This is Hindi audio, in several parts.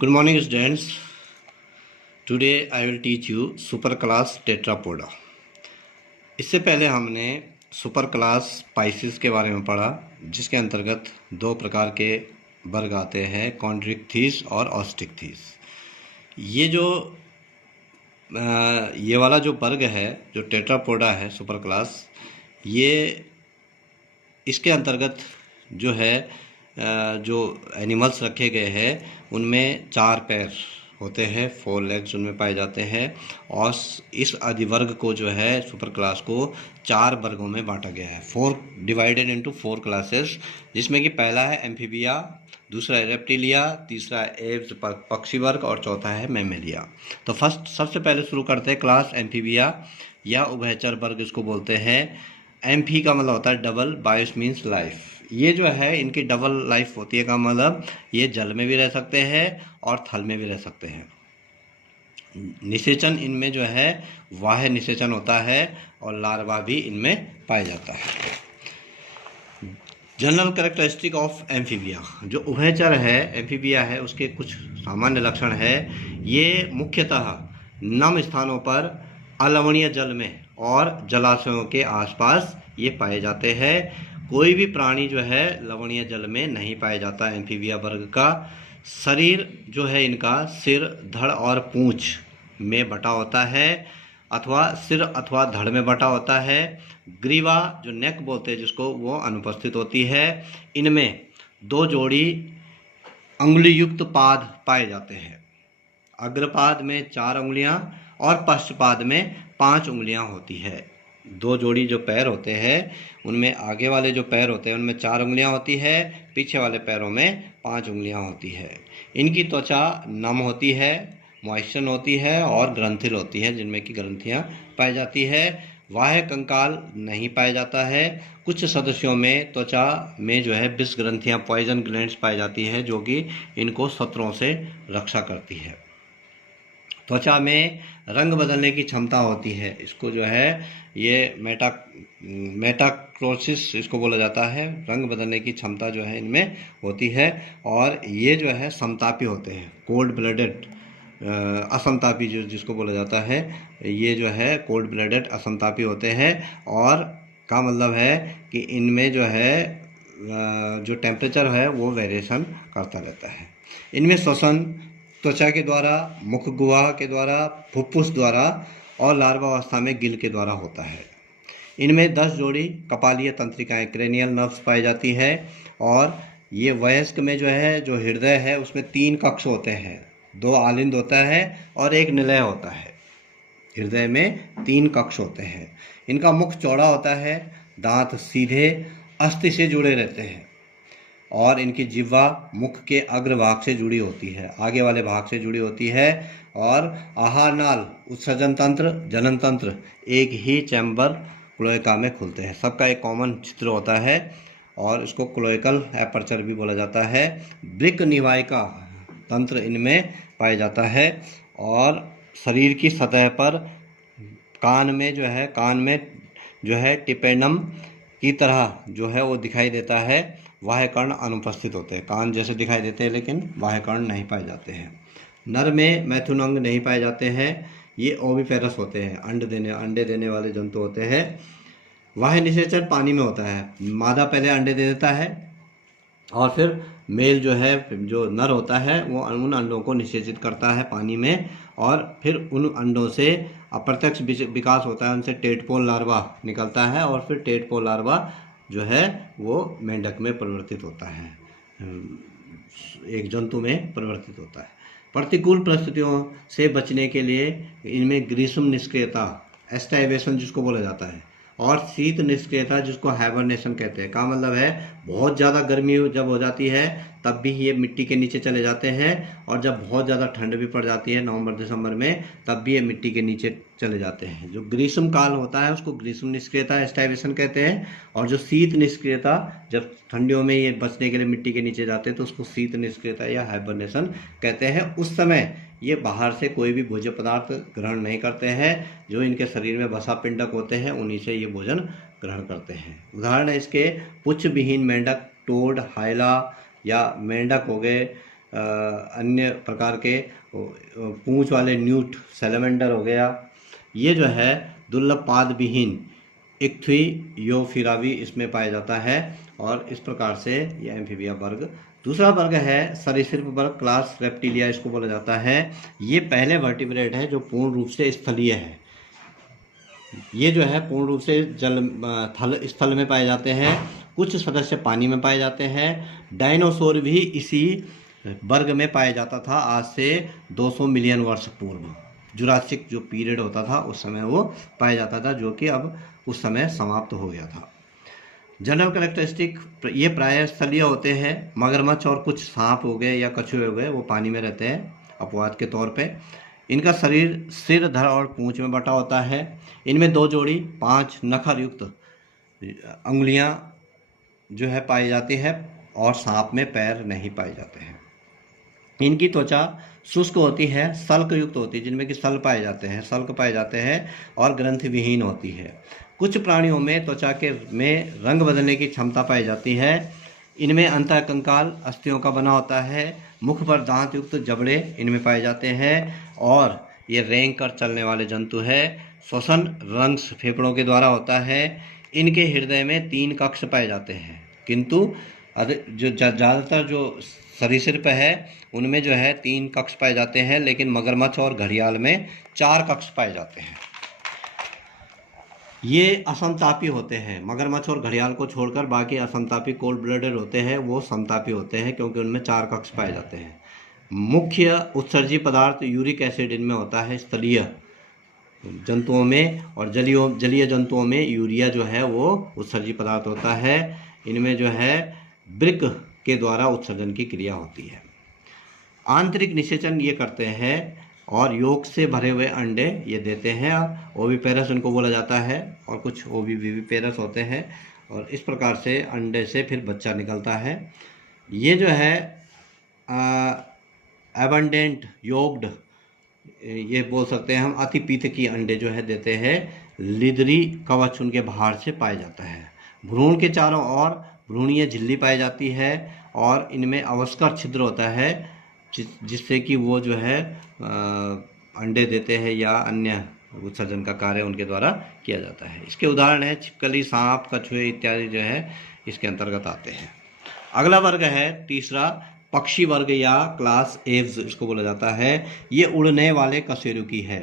Good morning, students. Today I will teach you super class Tetrapoda. इससे पहले हमने सुपर क्लास स्पाइसिस के बारे में पढ़ा, जिसके अंतर्गत दो प्रकार के वर्ग आते हैं, कॉन्ड्रिक्थिस और ऑस्टिक्थिस। ये वाला जो वर्ग है, जो टेट्रापोडा है सुपर क्लास, ये इसके अंतर्गत जो है जो एनिमल्स रखे गए हैं उनमें 4 पैर होते हैं, 4 लेग्स उनमें पाए जाते हैं। और इस अधिवर्ग को जो है सुपर क्लास को 4 वर्गों में बांटा गया है, 4 डिवाइडेड इनटू 4 क्लासेस, जिसमें कि पहला है एम्फीबिया, दूसरा है रेप्टिलिया, तीसरा है एव्स पक्षी वर्ग और चौथा है मैमेलिया। तो सबसे पहले शुरू करते हैं क्लास एम्फीबिया या उभयचर वर्ग इसको बोलते हैं। एम्फी का मतलब होता है डबल, बायोस मीन्स लाइफ। ये जो है इनकी डबल लाइफ होती है, का मतलब ये जल में भी रह सकते हैं और थल में भी रह सकते हैं। निषेचन इनमें जो है वाह्य निषेचन होता है और लार्वा भी इनमें पाया जाता है। जनरल कैरेक्टरिस्टिक ऑफ एम्फीबिया, जो उभयचर है एम्फीबिया है, उसके कुछ सामान्य लक्षण है। ये मुख्यतः नम स्थानों पर, अलवणीय जल में और जलाशयों के आसपास ये पाए जाते हैं। कोई भी प्राणी जो है लवणीय जल में नहीं पाया जाता एम्फीबिया वर्ग का। शरीर जो है इनका सिर, धड़ और पूंछ में बटा होता है, अथवा सिर अथवा धड़ में बटा होता है। ग्रीवा जो नेक बोलते हैं जिसको, वो अनुपस्थित होती है। इनमें 2 जोड़ी अंगुली युक्त पाद पाए जाते हैं। अग्रपाद में 4 उंगलियां और पश्चपाद में 5 उंगलियां होती है। 2 जोड़ी जो पैर होते हैं उनमें आगे वाले जो पैर होते हैं उनमें 4 उंगलियां होती है, पीछे वाले पैरों में 5 उंगलियां होती है। इनकी त्वचा नम होती है, मॉइस्चर होती है और ग्रंथिल होती है, जिनमें की ग्रंथियां पाई जाती है। बाह्य कंकाल नहीं पाया जाता है। कुछ सदस्यों में त्वचा में जो है विष ग्रंथियां, पॉइजन ग्लैंड्स पाई जाती है, जो कि इनको शत्रुओं से रक्षा करती है। त्वचा में रंग बदलने की क्षमता होती है, इसको जो है ये मेटाक्रोसिस इसको बोला जाता है। रंग बदलने की क्षमता जो है इनमें होती है। और ये जो है समतापी होते हैं, कोल्ड ब्लडेड, असमतापी जिसको बोला जाता है, ये जो है कोल्ड ब्लडेड असमतापी होते हैं। और का मतलब है कि इनमें जो है जो टेम्परेचर है वो वेरिएशन करता रहता है। इनमें श्वसन त्वचा के द्वारा, मुख गुहा के द्वारा, फुफ्फुस द्वारा और लार्वा अवस्था में गिल के द्वारा होता है। इनमें 10 जोड़ी कपालीय तंत्रिकाएं, क्रेनियल नर्व्स पाई जाती है। और ये वयस्क में जो है, जो हृदय है उसमें 3 कक्ष होते हैं, 2 आलिंद होता है और 1 निलय होता है। हृदय में 3 कक्ष होते हैं। इनका मुख चौड़ा होता है, दांत सीधे अस्थि से जुड़े रहते हैं और इनकी जिह्वा मुख के अग्रभाग से जुड़ी होती है, आगे वाले भाग से जुड़ी होती है। और आहार नाल, उत्सर्जन तंत्र, जनन तंत्र एक ही चैम्बर क्लोएका में खुलते हैं। सबका एक कॉमन चित्र होता है और इसको क्लोएकल एपर्चर भी बोला जाता है। वृक्क निवायिका तंत्र इनमें पाया जाता है। और शरीर की सतह पर कान में जो है टिपेनम की तरह जो है वो दिखाई देता है। बाह्य कर्ण अनुपस्थित होते हैं, कान जैसे दिखाई देते हैं लेकिन बाह्य कर्ण नहीं पाए जाते हैं। नर में मैथुन अंग नहीं पाए जाते हैं। ये ओविपेरस होते हैं, अंडे देने वाले जंतु होते हैं। बाह्य निषेचन पानी में होता है। मादा पहले अंडे दे देता है और फिर मेल जो है, जो नर होता है, वो उन अंडों को निषेचित करता है पानी में। और फिर उन अंडों से अप्रत्यक्ष विकास होता है, उनसे टेडपोल लार्वा निकलता है और फिर टेडपोल लार्वा जो है वो मेंढक में परिवर्तित होता है, एक जंतु में परिवर्तित होता है। प्रतिकूल परिस्थितियों से बचने के लिए इनमें ग्रीष्म निष्क्रियता, एस्टाइवेशन जिसको बोला जाता है, और शीत निष्क्रियता जिसको हाइबरनेशन कहते हैं। का मतलब है बहुत ज़्यादा गर्मी जब हो जाती है तब भी ये मिट्टी के नीचे चले जाते हैं, और जब बहुत ज़्यादा ठंड भी पड़ जाती है नवंबर दिसंबर में, तब भी ये मिट्टी के नीचे चले जाते हैं। जो ग्रीष्म काल होता है उसको ग्रीष्म निष्क्रियता, एस्टाइवेशन कहते हैं। और जो शीत निष्क्रियता, जब ठंडियों में ये बचने के लिए मिट्टी के नीचे जाते हैं तो उसको शीत निष्क्रियता या हाइबरनेशन कहते हैं। उस समय ये बाहर से कोई भी भोज्य पदार्थ ग्रहण नहीं करते हैं। जो इनके शरीर में वसा पिंडक होते हैं उन्हीं से ये भोजन ग्रहण करते हैं। उदाहरण है इसके पुच्छ विहीन मेंढक, टोड, हायला या मेंढक हो गए, अन्य प्रकार के पूंछ वाले न्यूट सैलमेंडर हो गया, ये जो है दुर्लभ पाद विहीन इक्थ्योफिरावी इसमें पाया जाता है। और इस प्रकार से ये एम्फीबिया वर्ग। दूसरा वर्ग है सरीसृप वर्ग, क्लास रेप्टिलिया इसको बोला जाता है। ये पहले वर्टिब्रेट है जो पूर्ण रूप से स्थलीय है। ये जो है पूर्ण रूप से स्थल में पाए जाते हैं। कुछ सदस्य पानी में पाए जाते हैं। डायनासोर भी इसी वर्ग में पाया जाता था आज से 200 मिलियन वर्ष पूर्व। जुरासिक जो पीरियड होता था उस समय वो पाया जाता था, जो कि अब उस समय समाप्त हो गया था। जनरल कैरेक्टरिस्टिक ये प्रायः स्थलीय होते हैं। मगरमच्छ और कुछ सांप हो गए या कछुए हो गए वो पानी में रहते हैं अपवाद के तौर पे। इनका शरीर सिर, धड़ और पूंछ में बटा होता है। इनमें 2 जोड़ी 5 नखर युक्त अंगुलियां जो है पाई जाती है और सांप में पैर नहीं पाए जाते हैं। इनकी त्वचा शुष्क होती है, सल्क युक्त होती है, जिनमें कि सल्क पाए जाते हैं और ग्रंथि विहीन होती है। कुछ प्राणियों में त्वचा के में रंग बदलने की क्षमता पाई जाती है। इनमें अंतःकंकाल अस्थियों का बना होता है। मुख पर दांत युक्त जबड़े इनमें पाए जाते हैं और ये रेंग कर चलने वाले जंतु है। श्वसन रंध्र फेफड़ों के द्वारा होता है। इनके हृदय में 3 कक्ष पाए जाते हैं, किंतु जो ज़्यादातर जो सरीसृप है उनमें जो है 3 कक्ष पाए जाते हैं, लेकिन मगरमच्छ और घड़ियाल में 4 कक्ष पाए जाते हैं। ये असमतापी होते हैं। मगरमच्छ और घड़ियाल को छोड़कर बाकी असमतापी कोल्ड ब्लडेड होते हैं, वो समतापी होते हैं क्योंकि उनमें 4 कक्ष पाए जाते हैं। मुख्य उत्सर्जी पदार्थ यूरिक एसिड इनमें होता है स्थलीय जंतुओं में, और जलीय जंतुओं में यूरिया जो है वो उत्सर्जी पदार्थ होता है। इनमें जो है वृक्क के द्वारा उत्सर्जन की क्रिया होती है। आंतरिक निषेचन ये करते हैं और योग से भरे हुए अंडे ये देते हैं। ओविपेरस इनको बोला जाता है और कुछ ओविविपेरस होते हैं, और इस प्रकार से अंडे से फिर बच्चा निकलता है। ये जो है एबंडेंट योग्ड, ये बोल सकते हैं हम, अतिपीत की अंडे जो है देते हैं। लिदरी कवच उनके बाहर से पाया जाता है। भ्रूण के चारों ओर भ्रूणीय झिल्ली पाई जाती है और इनमें अवस्कर छिद्र होता है जिससे कि वो जो है अंडे देते हैं या अन्य उत्सर्जन का कार्य उनके द्वारा किया जाता है। इसके उदाहरण है छिपकली, सांप, कछुए इत्यादि जो है इसके अंतर्गत आते हैं। अगला वर्ग है तीसरा पक्षी वर्ग या क्लास एव्स इसको बोला जाता है। ये उड़ने वाले कशेरुकी है।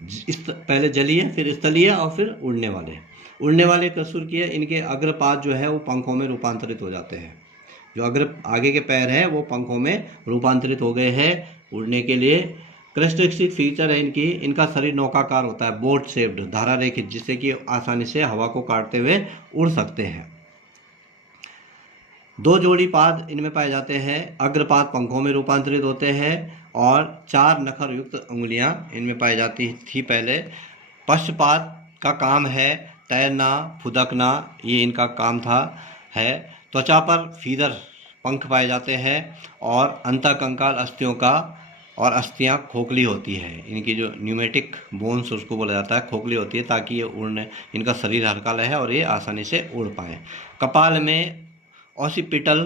पहले जलीय, फिर स्थलीय और फिर उड़ने वाले कशेरुकी है। इनके अग्रपाद जो है वो पंखों में रूपांतरित हो जाते हैं। जो आगे के पैर हैं वो पंखों में रूपांतरित हो गए हैं उड़ने के लिए। कैरेक्टरिस्टिक फीचर है इनका शरीर नौकाकार होता है, बोट शेप्ड, धारा रेखित, जिससे कि आसानी से हवा को काटते हुए उड़ सकते हैं। 2 जोड़ी पाद इनमें पाए जाते हैं। अग्रपाद पंखों में रूपांतरित होते हैं और 4 नखर युक्त उंगलियां इनमें पाई जाती थी पहले। पश्चपाद का काम है तैरना, फुदकना, ये इनका काम है। त्वचा पर फीदर पंख पाए जाते हैं और अंतःकंकाल अस्थियों का, और अस्थियां खोखली होती है। इनकी जो न्यूमेटिक बोन्स उसको बोला जाता है, खोखली होती है ताकि ये उड़ने, इनका शरीर हल्का रहे और ये आसानी से उड़ पाए। कपाल में ऑसिपिटल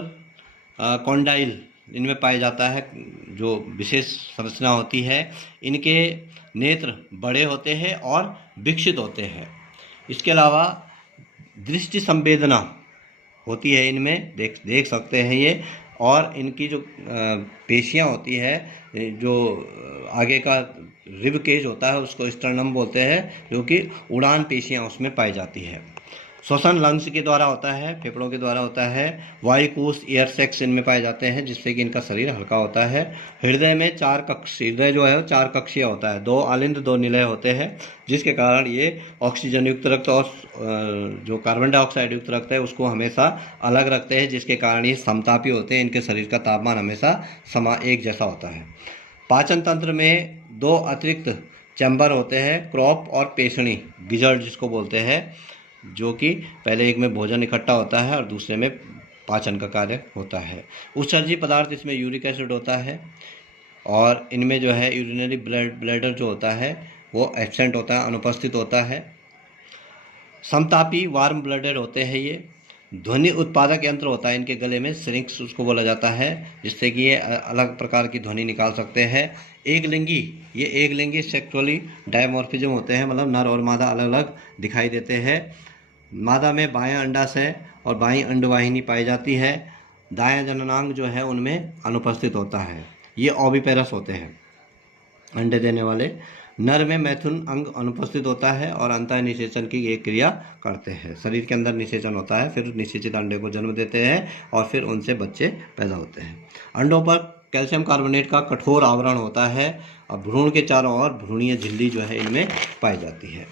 कॉन्डाइल इनमें पाया जाता है, जो विशेष संरचना होती है। इनके नेत्र बड़े होते हैं और विकसित होते हैं। इसके अलावा दृष्टि संवेदना होती है इनमें, देख सकते हैं ये। और इनकी जो पेशियां होती है, जो आगे का रिब केज होता है उसको स्टर्नम बोलते हैं, जो कि उड़ान पेशियां उसमें पाई जाती है। श्वसन लंग्स के द्वारा होता है, फेफड़ों के द्वारा होता है। वायुकोश, एयर सैक्स इनमें पाए जाते हैं, जिससे कि इनका शरीर हल्का होता है। हृदय में 4 कक्ष, हृदय जो है वो 4 कक्षीय होता है। 2 आलिंद 2 निलय होते हैं, जिसके कारण ये ऑक्सीजन युक्त रक्त और जो कार्बन डाइऑक्साइड युक्त रक्त है उसको हमेशा अलग रखते हैं, जिसके कारण ये समतापी होते हैं। इनके शरीर का तापमान हमेशा एक जैसा होता है। पाचन तंत्र में 2 अतिरिक्त चैम्बर होते हैं, क्रॉप और पेशणी, गिजर्ड जिसको बोलते हैं, जो कि पहले एक में भोजन इकट्ठा होता है और दूसरे में पाचन का कार्य होता है। उत्सर्जी पदार्थ इसमें यूरिक एसिड होता है और इनमें जो है यूरिनरी ब्लैडर जो होता है वो एब्सेंट होता है, अनुपस्थित होता है। समतापी वार्म ब्लडेड होते हैं ये। ध्वनि उत्पादक यंत्र होता है इनके गले में, सिरिंक्स उसको बोला जाता है, जिससे कि ये अलग प्रकार की ध्वनि निकाल सकते हैं। एकलिंगी, ये एकलिंगी सेक्सुअली डायमॉर्फिज्म होते हैं, मतलब नर और मादा अलग अलग दिखाई देते हैं। मादा में बायां अंडाशय और बाईं अंडवाहिनी पाई जाती है। दायां जननांग जो है उनमें अनुपस्थित होता है। ये ओविपेरस होते हैं, अंडे देने वाले। नर में मैथुन अंग अनुपस्थित होता है और अंतः निषेचन की एक क्रिया करते हैं। शरीर के अंदर निषेचन होता है, फिर निषेचित अंडे को जन्म देते हैं और फिर उनसे बच्चे पैदा होते हैं। अंडों पर कैल्शियम कार्बोनेट का कठोर आवरण होता है और भ्रूण के चारों ओर भ्रूणीय झिल्ली जो है इनमें पाई जाती है।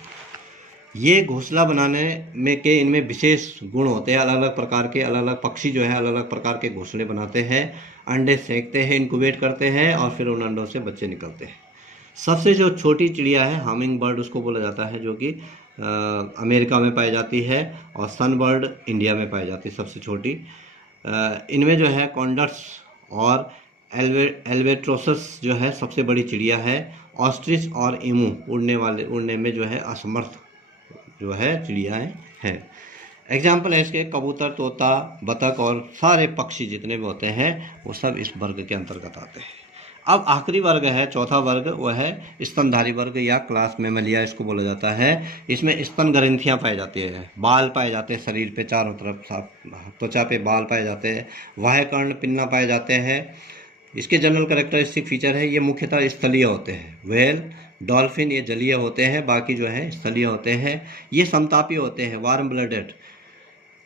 ये घोंसला बनाने में के इनमें विशेष गुण होते हैं। अलग अलग प्रकार के, अलग अलग पक्षी जो है अलग अलग प्रकार के घोंसले बनाते हैं, अंडे सेकते हैं, इंक्यूबेट करते हैं और फिर उन अंडों से बच्चे निकलते हैं। सबसे जो छोटी चिड़िया है हमिंग बर्ड उसको बोला जाता है, जो कि अमेरिका में पाई जाती है, और सन बर्ड इंडिया में पाई जाती है सबसे छोटी। इनमें जो है कॉन्डर्स और एल्वेट्रोसस जो है सबसे बड़ी चिड़िया है। ऑस्ट्रिच और इमू उड़ने में जो है असमर्थ जो है चिड़ियाएँ हैं। एग्जाम्पल है इसके कबूतर, तोता, बतख और सारे पक्षी जितने भी होते हैं वो सब इस वर्ग के अंतर्गत आते हैं। अब आखिरी वर्ग है, चौथा वर्ग, वह है स्तनधारी वर्ग या क्लास मेमलिया इसको बोला जाता है। इसमें स्तन ग्रंथियाँ पाई जाती है, बाल पाए जाते हैं शरीर पे चारों तरफ, त्वचा पे बाल पाए जाते हैं, वाह्यकर्ण पिन्ना पाए जाते हैं। इसके जनरल कैरेक्टरिस्टिक फीचर है, ये मुख्यतः स्थलीय होते हैं। व्हेल, डॉल्फिन ये जलीय होते हैं, बाकी जो है स्थलीय होते हैं। ये समतापी होते हैं, वार्म ब्लडेड।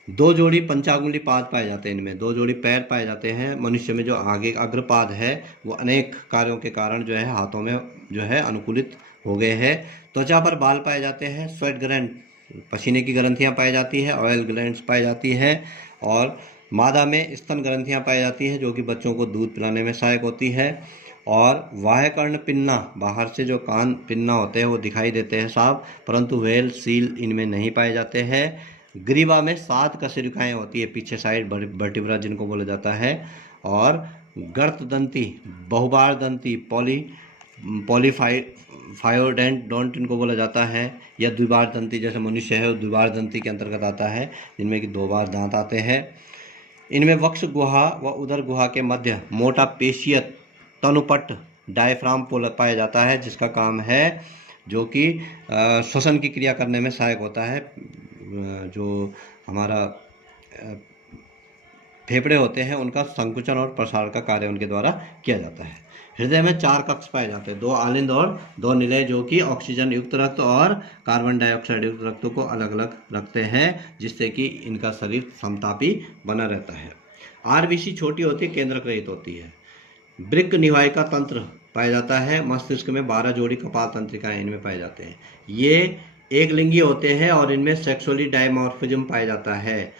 2 जोड़ी पंचांगुली पाद पाए जाते हैं इनमें, 2 जोड़ी पैर पाए जाते हैं। मनुष्य में जो आगे अग्रपाद है वो अनेक कार्यों के कारण जो है हाथों में जो है अनुकूलित हो गए हैं। त्वचा पर बाल पाए जाते हैं। स्वेट ग्लैंड, पसीने की ग्रंथियां पाई जाती है। ऑयल ग्लैंड्स पाई जाती है। और मादा में स्तन ग्रंथियां पाई जाती है जो कि बच्चों को दूध पिलाने में सहायक होती है। और वाह्यकर्ण पिन्ना, बाहर से जो कान पिन्ना होते हैं वो दिखाई देते हैं साफ, परंतु व्हेल, सील इनमें नहीं पाए जाते हैं। ग्रीवा में 7 कशेरुकाएँ होती है पीछे साइड, वर्टिब्रा जिनको बोला जाता है। और गर्तदंती, बहुबार दंती, पॉलीफायोडेंट इनको बोला जाता है, या द्विबार दंती जैसे मनुष्य है वो द्विबार दंती के अंतर्गत आता है, जिनमें कि 2 बार दांत आते हैं। इनमें वक्ष गुहा व उदर गुहा के मध्य मोटा पेशीय तनुपट डायफ्राम पाया जाता है, जिसका काम है जो कि श्वसन की क्रिया करने में सहायक होता है। जो हमारा फेफड़े होते हैं उनका संकुचन और प्रसार का कार्य उनके द्वारा किया जाता है। हृदय में 4 कक्ष पाए जाते हैं, 2 आलिंद और 2 निलय, जो कि ऑक्सीजन युक्त रक्त और कार्बन डाइऑक्साइड युक्त रक्त को अलग अलग रखते हैं, जिससे कि इनका शरीर समतापी बना रहता है। आरबीसी छोटी होती है, केंद्रक रहित होती है। वृक्क निवाहिका तंत्र पाया जाता है। मस्तिष्क में 12 जोड़ी कपाल तंत्रिकाएं इनमें पाए जाते हैं। ये एक लिंगी होते हैं और इनमें सेक्सुअली डायमॉर्फिज्म पाया जाता है,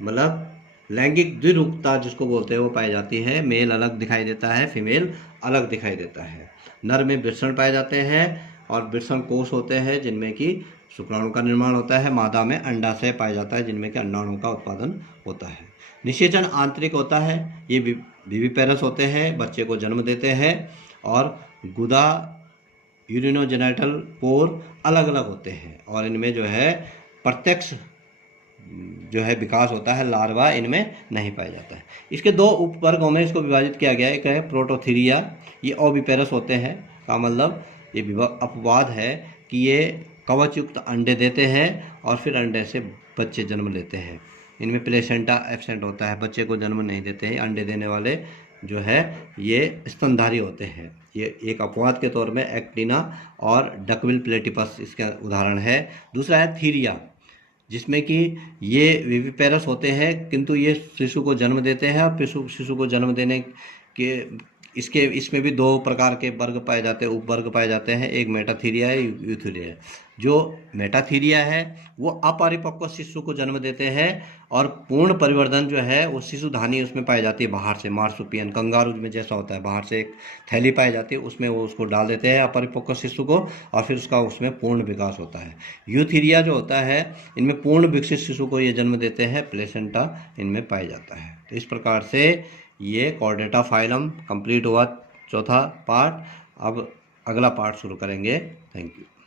मतलब लैंगिक द्विरूपता जिसको बोलते हैं वो पाई जाती है। मेल अलग दिखाई देता है, फीमेल अलग दिखाई देता है। नर में वृषण पाए जाते हैं और वृषण कोष होते हैं जिनमें कि शुक्राणु का निर्माण होता है। मादा में अंडाशय पाया जाता है जिनमें कि अंडाणु का उत्पादन होता है। निषेचन आंतरिक होता है। ये विविपेरस होते हैं, बच्चे को जन्म देते हैं। और गुदा, यूरिनोजेनिटल पोर अलग अलग होते हैं और इनमें जो है प्रत्यक्ष जो है विकास होता है, लार्वा इनमें नहीं पाया जाता है। इसके 2 उपवर्गों में इसको विभाजित किया गया है। एक है प्रोटोथीरिया, ये ओविपेरस होते हैं, का मतलब ये अपवाद है कि ये कवच युक्त अंडे देते हैं और फिर अंडे से बच्चे जन्म लेते हैं। इनमें प्लेसेंटा एब्सेंट होता है, बच्चे को जन्म नहीं देते हैं। अंडे देने वाले जो है ये स्तनधारी होते हैं। ये एक अपवाद के तौर में एक्टिना और डकविल प्लेटिपस इसका उदाहरण है। दूसरा है थीरिया, जिसमें कि ये विविपेरस होते हैं किंतु ये शिशु को जन्म देते हैं और शिशु को जन्म देने के इसमें भी 2 प्रकार के वर्ग पाए जाते हैं, उपवर्ग पाए जाते हैं। एक मेटाथीरिया है, यूथीरिया है। जो मेटाथीरिया है वो अपरिपक्व शिशु को जन्म देते हैं और पूर्ण परिवर्धन जो है वो शिशुधानी उसमें पाई जाती है बाहर से, मार्सुपियन कंगारू में जैसा होता है, बाहर से एक थैली पाई जाती है, उसमें वो उसको डाल देते हैं अपरिपक्व शिशु को और फिर उसका उसमें पूर्ण विकास होता है। यूथीरिया जो होता है इनमें पूर्ण विकसित शिशु को ये जन्म देते हैं, प्लेसेंटा इनमें पाया जाता है। तो इस प्रकार से ये कॉर्डेटा फाइलम कंप्लीट हुआ, चौथा पार्ट। अब अगला पार्ट शुरू करेंगे। Thank you.